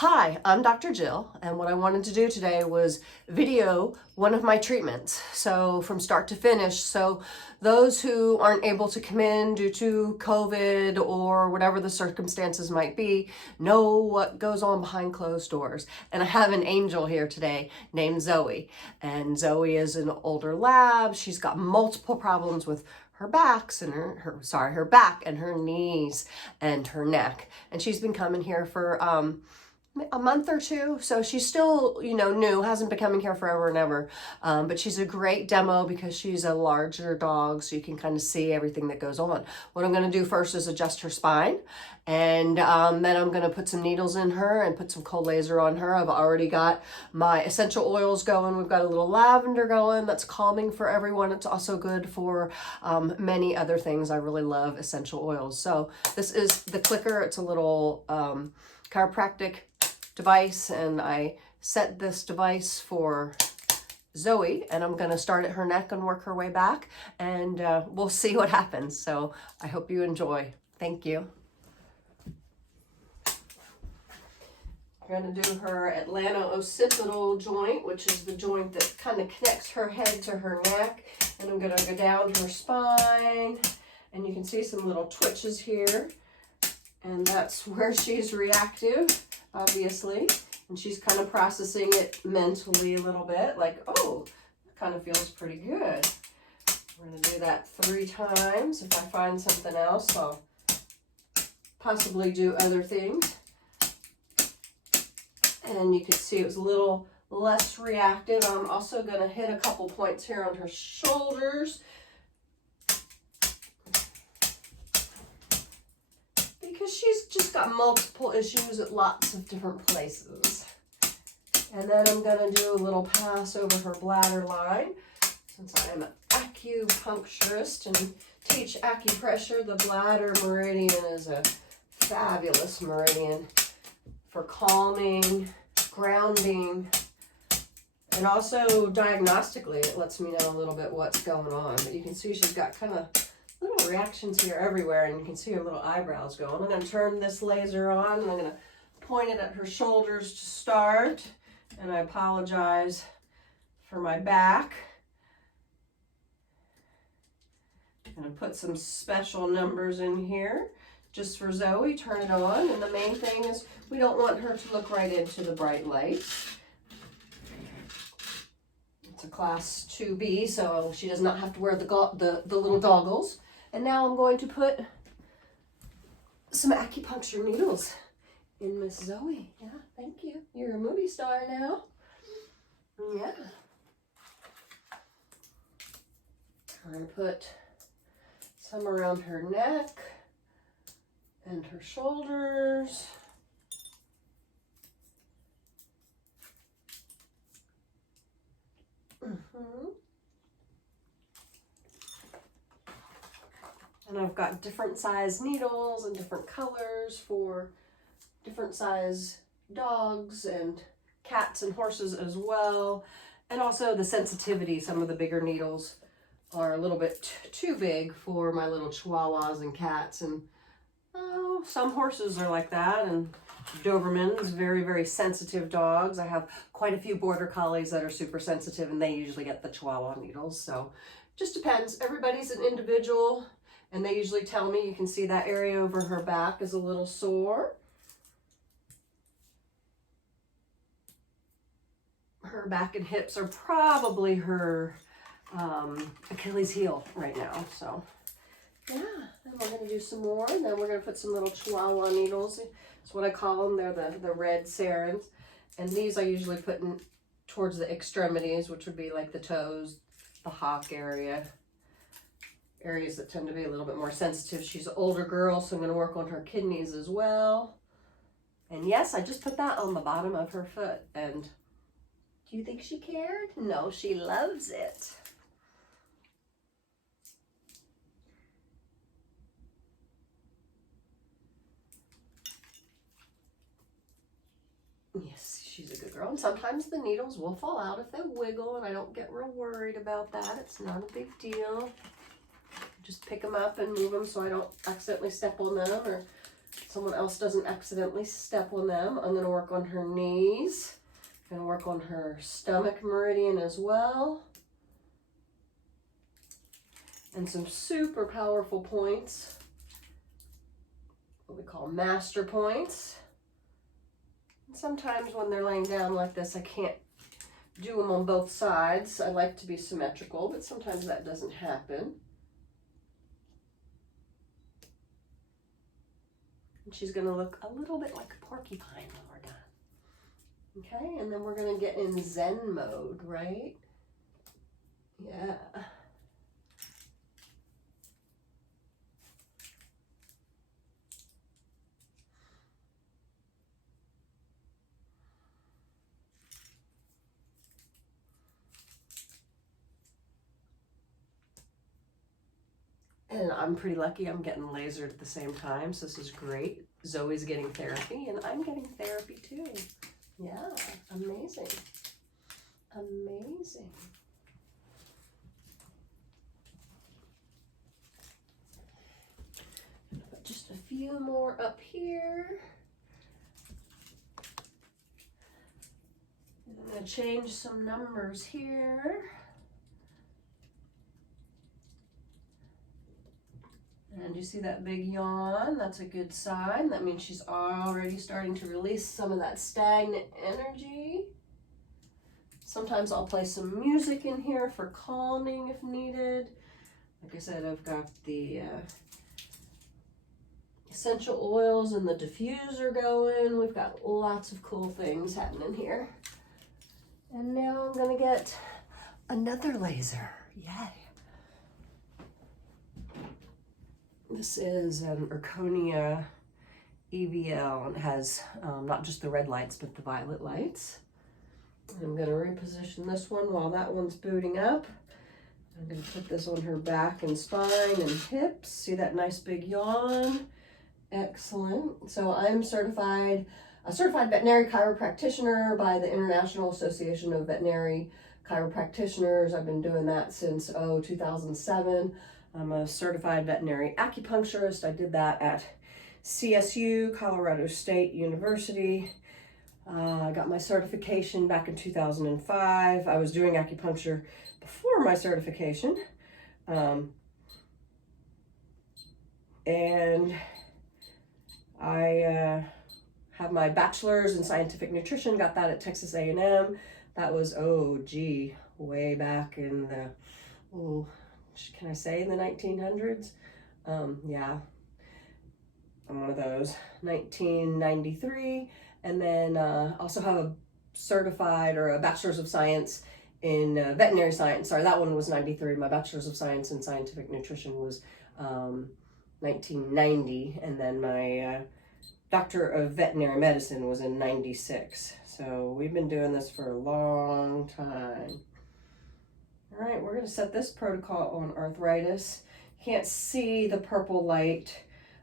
Hi, I'm Dr. Jill, and what I wanted to do today was video one of my treatments, so from start to finish, so those who aren't able to come in due to COVID or whatever the circumstances might be, know what goes on behind closed doors. And I have an angel here today named Zoe, and Zoe is an older lab. She's got multiple problems with her backs and her back and her knees and her neck, and she's been coming here for a month or two, so she's still, new, hasn't been coming here forever and ever, but she's a great demo because she's a larger dog, so you can kind of see everything that goes on. What I'm going to do first is adjust her spine, and then I'm going to put some needles in her and put some cold laser on her. I've already got my essential oils going. We've got a little lavender going that's calming for everyone. It's also good for many other things. I really love essential oils. So this is the clicker. It's a little chiropractic device, and I set this device for Zoe, and I'm going to start at her neck and work her way back, and we'll see what happens. So I hope you enjoy. Thank you. We're going to do her Atlanto-occipital joint, which is the joint that kind of connects her head to her neck, and I'm going to go down her spine, and you can see some little twitches here, and that's where she's reactive, obviously, and she's kind of processing it mentally a little bit, like, oh, that kind of feels pretty good. We're going to do that 3 times. If I find something else, I'll possibly do other things. And you can see it was a little less reactive. I'm also going to hit a couple points here on her shoulders, because she's just got multiple issues at lots of different places. And then I'm going to do a little pass over her bladder line. Since I am an acupuncturist and teach acupressure, the bladder meridian is a fabulous meridian for calming, grounding, and also diagnostically it lets me know a little bit what's going on. But you can see she's got kind of little reactions here everywhere, and you can see her little eyebrows going. I'm going to turn this laser on, and I'm going to point it at her shoulders to start, and I apologize for my back. I'm going to put some special numbers in here just for Zoe. Turn it on, and the main thing is we don't want her to look right into the bright light. It's a class 2B, so she does not have to wear the little goggles. And now I'm going to put some acupuncture needles in Miss Zoe. Yeah, thank you. You're a movie star now. Yeah. I'm going to put some around her neck and her shoulders. And I've got different size needles and different colors for different size dogs and cats and horses as well. And also the sensitivity. Some of the bigger needles are a little bit too big for my little chihuahuas and cats. And some horses are like that. And Dobermans, very, very sensitive dogs. I have quite a few border collies that are super sensitive, and they usually get the chihuahua needles. So just depends. Everybody's an individual. And they usually tell me, you can see that area over her back is a little sore. Her back and hips are probably her Achilles heel right now. So yeah, and we're going to do some more. And then we're going to put some little chihuahua needles. That's what I call them. They're the red Sarans. And these I usually put in towards the extremities, which would be like the toes, the hock area. Areas that tend to be a little bit more sensitive. She's an older girl, so I'm going to work on her kidneys as well. And yes, I just put that on the bottom of her foot. And do you think she cared? No, she loves it. Yes, she's a good girl. And sometimes the needles will fall out if they wiggle, and I don't get real worried about that. It's not a big deal. Just pick them up and move them so I don't accidentally step on them or someone else doesn't accidentally step on them. I'm gonna work on her knees. I'm gonna work on her stomach meridian as well. And some super powerful points, what we call master points. And sometimes when they're laying down like this, I can't do them on both sides. I like to be symmetrical, but sometimes that doesn't happen. And she's gonna look a little bit like a porcupine when we're done. Okay, and then we're gonna get in Zen mode, right? Yeah. And I'm pretty lucky I'm getting lasered at the same time, so this is great. Zoe's getting therapy, and I'm getting therapy too. Yeah, amazing. Amazing. Just a few more up here. I'm going to change some numbers here. And you see that big yawn? That's a good sign. That means she's already starting to release some of that stagnant energy. Sometimes I'll play some music in here for calming if needed. Like I said, I've got the essential oils and the diffuser going. We've got lots of cool things happening here. And now I'm gonna get another laser. Yay. This is an Erconia EVL, and it has not just the red lights, but the violet lights. I'm gonna reposition this one while that one's booting up. I'm gonna put this on her back and spine and hips. See that nice big yawn? Excellent. So I'm a certified veterinary chiropractitioner by the International Association of Veterinary Chiropractitioners. I've been doing that since 2007. I'm a certified veterinary acupuncturist. I did that at CSU, Colorado State University. I got my certification back in 2005. I was doing acupuncture before my certification. And I have my bachelor's in scientific nutrition, got that at Texas A&M. That was, way back in the, can I say in the 1900s? Yeah, I'm one of those. 1993, and then also have a certified or a bachelor's of science in veterinary science. Sorry, that one was 93. My bachelor's of science in scientific nutrition was 1990, and then my doctor of veterinary medicine was in 96. So we've been doing this for a long time. All right, we're gonna set this protocol on arthritis. You can't see the purple light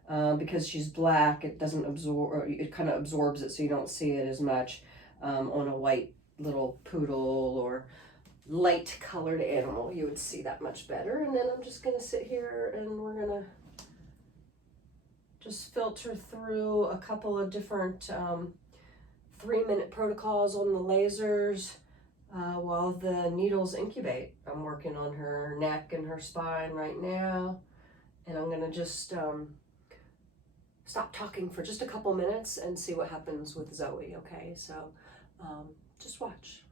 because she's black. It doesn't absorb, or it kind of absorbs it so you don't see it as much on a white little poodle or light colored animal. You would see that much better. And then I'm just gonna sit here and we're gonna just filter through a couple of different 3-minute protocols on the lasers while the needles incubate. I'm working on her neck and her spine right now, and I'm gonna just stop talking for just a couple minutes and see what happens with Zoe, okay? So just watch.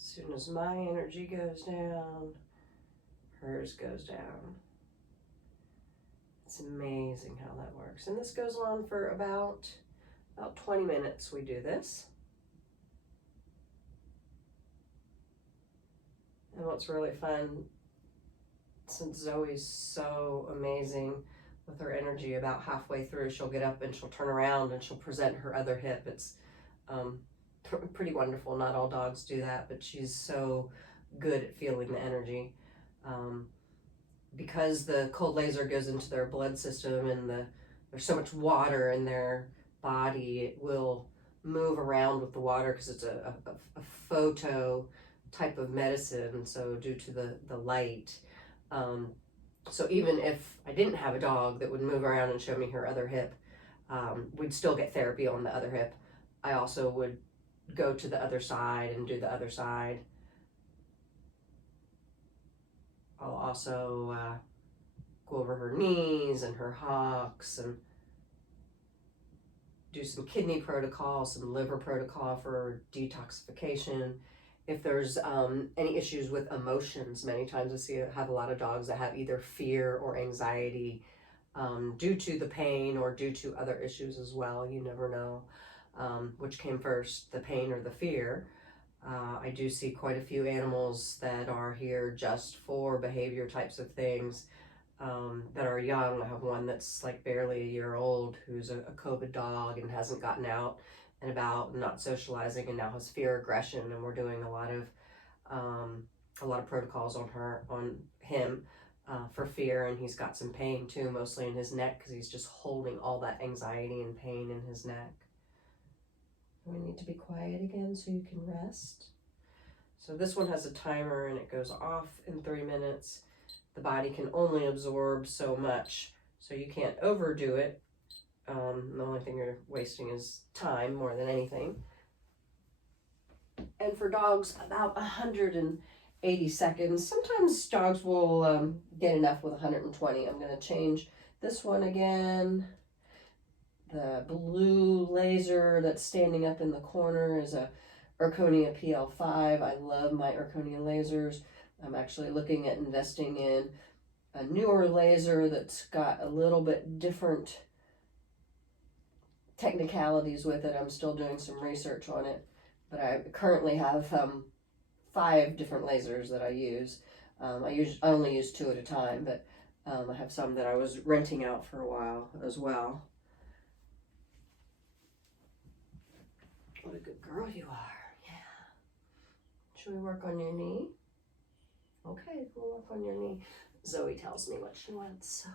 As soon as my energy goes down, hers goes down. It's amazing how that works. And this goes on for about 20 minutes we do this. And what's really fun, since Zoe's so amazing with her energy, about halfway through she'll get up and she'll turn around and she'll present her other hip. It's pretty wonderful. Not all dogs do that, but she's so good at feeling the energy. because the cold laser goes into their blood system and there's so much water in their body, it will move around with the water because it's a photo type of medicine. So due to the light, so even if I didn't have a dog that would move around and show me her other hip, we'd still get therapy on the other hip. I also would go to the other side and do the other side. I'll also go over her knees and her hocks and do some kidney protocol, some liver protocol for detoxification. If there's any issues with emotions, many times I have a lot of dogs that have either fear or anxiety due to the pain or due to other issues as well. You never know which came first, the pain or the fear. I do see quite a few animals that are here just for behavior types of things that are young. I have one that's like barely a year old who's a COVID dog and hasn't gotten out and about, not socializing, and now has fear aggression, and we're doing a lot of protocols on him for fear, and he's got some pain too, mostly in his neck because he's just holding all that anxiety and pain in his neck. We need to be quiet again so you can rest. So this one has a timer and it goes off in 3 minutes. The body can only absorb so much, so you can't overdo it. The only thing you're wasting is time more than anything. And for dogs, about 180 seconds. Sometimes dogs will get enough with 120. I'm going to change this one again. The blue laser that's standing up in the corner is a Zirconia PL5. I love my Zirconia lasers. I'm actually looking at investing in a newer laser that's got a little bit different technicalities with it. I'm still doing some research on it, but I currently have 5 different lasers that I use. I only use 2 at a time, but I have some that I was renting out for a while as well. What a good girl you are. Yeah. Should we work on your knee? Okay, we'll work on your knee. Zoe tells me what she wants, so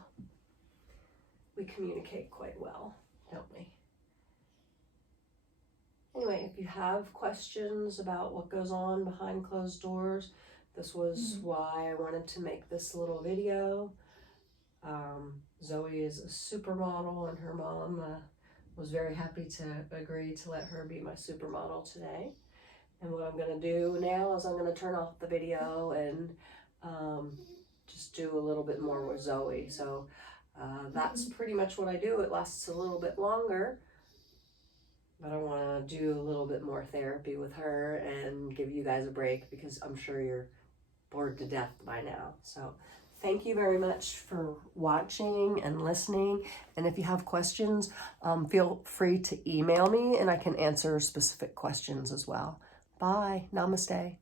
we communicate quite well, don't we? Anyway, if you have questions about what goes on behind closed doors, this was why I wanted to make this little video. Zoe is a supermodel, and her mom was very happy to agree to let her be my supermodel today. And what I'm going to do now is I'm going to turn off the video and just do a little bit more with Zoe. So that's pretty much what I do. It lasts a little bit longer, but I want to do a little bit more therapy with her and give you guys a break because I'm sure you're bored to death by now. So thank you very much for watching and listening. And if you have questions, feel free to email me and I can answer specific questions as well. Bye. Namaste.